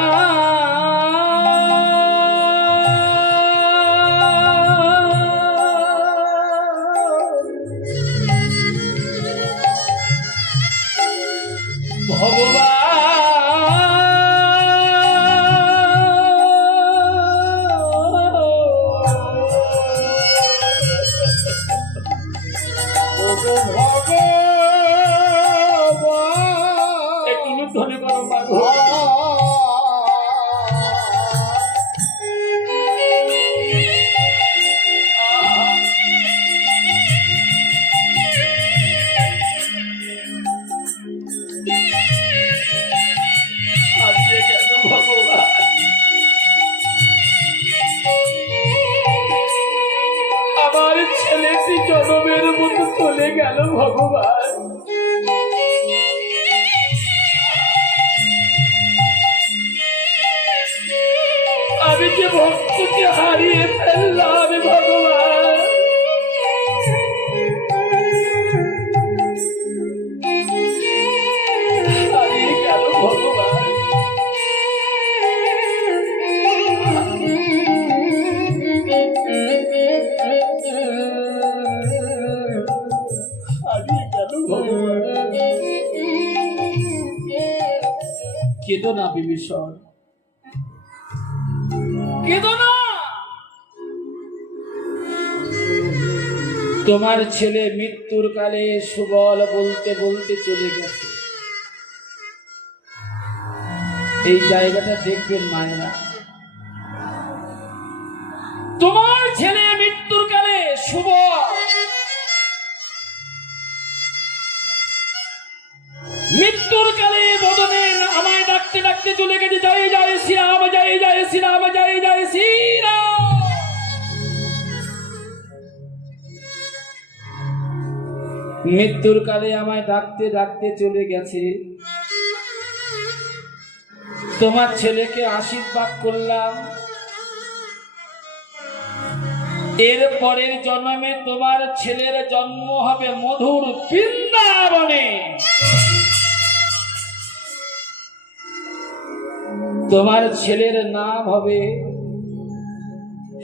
একটু ধরে করো মাগো। আমার ছেলেটি জনমের মতো চলে গেল ভগবান। আমি যে ভক্তকে হারিয়ে ফেললাম। ভগবান। কেঁদো না বিভীষণ, কেঁদো না। তোমার ছেলে মৃত্যুর কালে সুবল বলতে বলতে চলে গেছে। এই জায়গাটা দেখবেন মায়েরা, তোমার ছেলে মৃত্যুর কালে সুবল মৃত্যুর কালে বদনে আমায় ডাকতে ডাকতে চলে গেছে, জয় জয় শ্রীরাম, জয় জয় শ্রীরাম, জয় জয় শ্রীরাম। মৃত্যুর কালে আমায় ডাকতে ডাকতে চলে গেছে। তোমার ছেলেকে আশীর্বাদ করলাম, এর পরের জন্মে তোমার ছেলের জন্ম হবে মধুর বৃন্দাবনে। তোমার ছেলের নাম হবে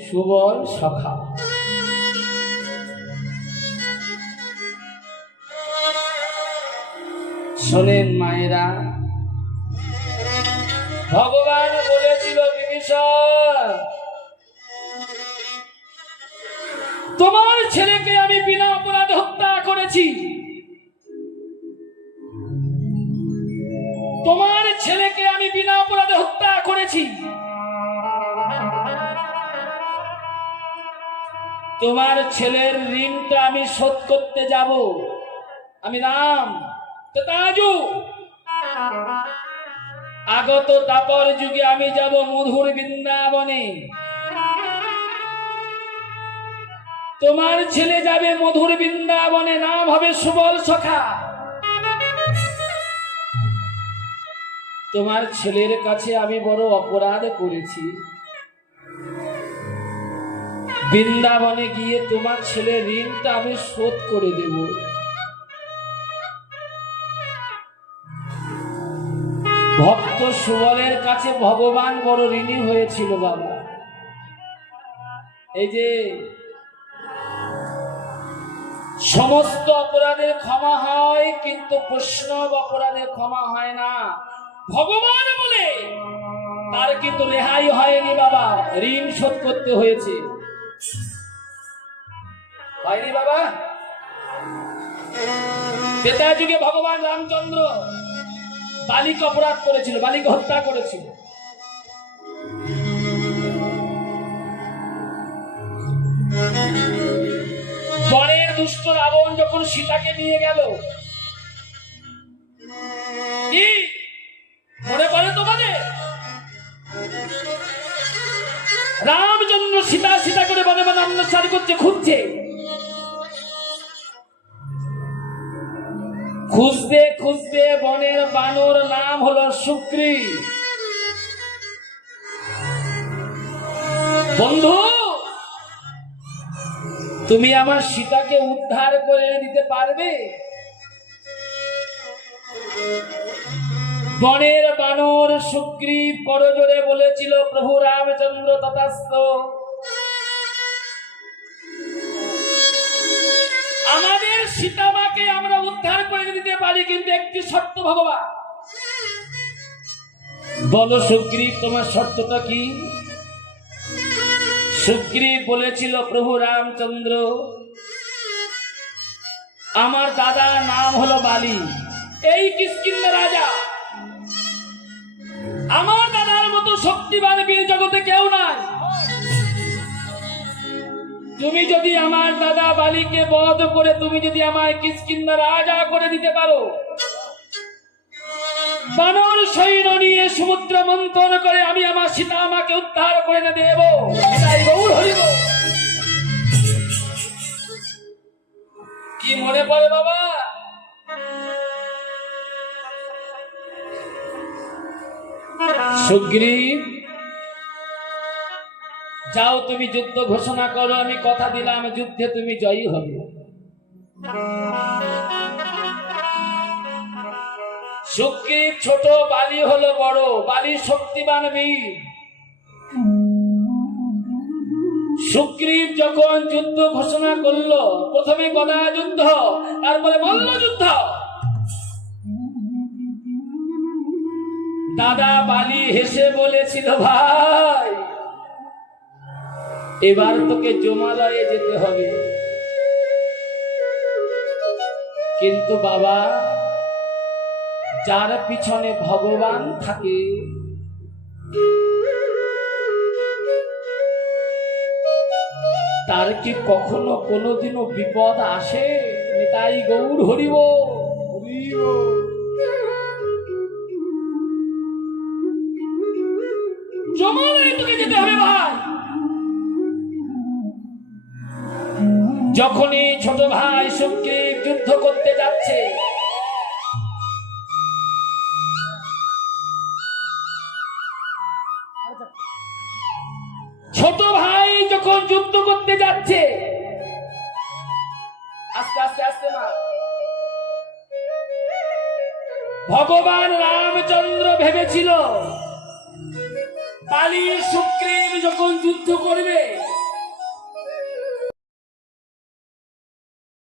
সুবল সখা। শোনেন মায়েরা, ভগবান বলেছিল বিভীষণ, তোমার ছেলেকে আমি বিনা অপরাধে হত্যা করেছি, তোমার ছেলেকে আমি বিনা অপরাধে হত্যা করেছি। তোমার ছেলের ঋণটা আমি শোধ করতে যাব। আমি রাম তাজু, আগত দাপর যুগে আমি যাব মধুর বৃন্দাবনে। তোমার ছেলে যাবে মধুর বৃন্দাবনে, নাম হবে সুবল সখা। তোমার ছেলের কাছে আমি বড় অপরাধ করেছি, বৃন্দাবনে গিয়ে তোমার ছেলের ঋণটা আমি শোধ করে দেব। ভক্ত সুবলের কাছে ভগবান বড় ঋণী হয়েছিল বাবা। এই যে সমস্ত অপরাধের ক্ষমা হয়, কিন্তু বৈষ্ণব অপরাধের ক্ষমা হয় না। ভগবান বলে তার কিন্তু রেহাই হয়নি বাবা, ঋণ শোধ করতে হয়েছে। হয়নি বাবা? ত্রেতা যুগে ভগবান রামচন্দ্র বালিকে অপরাধ করেছিল, বালিকে হত্যা করেছিল। বনের দুষ্ট রাবণ যখন সীতাকে নিয়ে গেল, কি মনে পড়ে তোমাদের? রামচন্দ্র সীতা সীতা করে বনে বনে অন্বেষণ করছে, খুঁজছে। খুঁজতে খুঁজতে বনের বানর নাম হলো সুগ্রীব। বন্ধু, তুমি আমার সীতাকে উদ্ধার করে দিতে পারবে? বনের বানর সুগ্রীব করজোরে বলেছিল, প্রভু রামচন্দ্র তথাস্তু, আমাদের সীতামাকে আমরা উদ্ধার করে দিতে পারি, কিন্তু একটি শর্ত ভগবান। বলো সুগ্রীব, তোমার শর্তটা কি? সুগ্রীব বলেছিল, প্রভু রামচন্দ্র, আমার দাদা নাম হলো বালি, এই কিষ্কিন্ধ্যা রাজা। আমার দাদার মতো শক্তিবান বীর জগতে কেউ নাই। তুমি যদি আমার দাদা বালিকে বধ করে তুমি যদি আমায় কিষ্কিন্ধ্যা রাজা করে দিতে পারো, বানর সৈন্য নিয়ে সমুদ্র মন্থন করে আমি আমার সীতা আমাকে উদ্ধার করে না দেব। এটাই গৌর হরিব। কি মনে পড়ে বাবা? সুগ্রীব, যাও তুমি যুদ্ধ ঘোষণা করো, আমি কথা দিলাম যুদ্ধে তুমি জয়ী হবে। সুগ্রীব ছোট, বালি হলো বড়। বালি শক্তিমান বীর, সুগ্রীব যখন যুদ্ধ ঘোষণা করলো, প্রথমে গদা যুদ্ধ, তারপরে মল্ল যুদ্ধ। দাদা বালি হেসে বলেছিল, ভাই এবার তোকে জমালয়ে যেতে হবে। কিন্তু বাবা, যার পিছনে ভগবান থাকে তার কি কখনো কোনোদিনও বিপদ আসে? নিতাই গৌর হরিব। জমালয়ে তোকে যেতে হবে ভাই। যখনই ছোট ভাই সুগ্রীব যুদ্ধ করতে যাচ্ছে, ছোট ভাই যখন যুদ্ধ করতে যাচ্ছে, আস্তে আস্তে আস্তে মা, ভগবান রামচন্দ্র ভেবেছিল বালি সুগ্রীব যখন যুদ্ধ করবে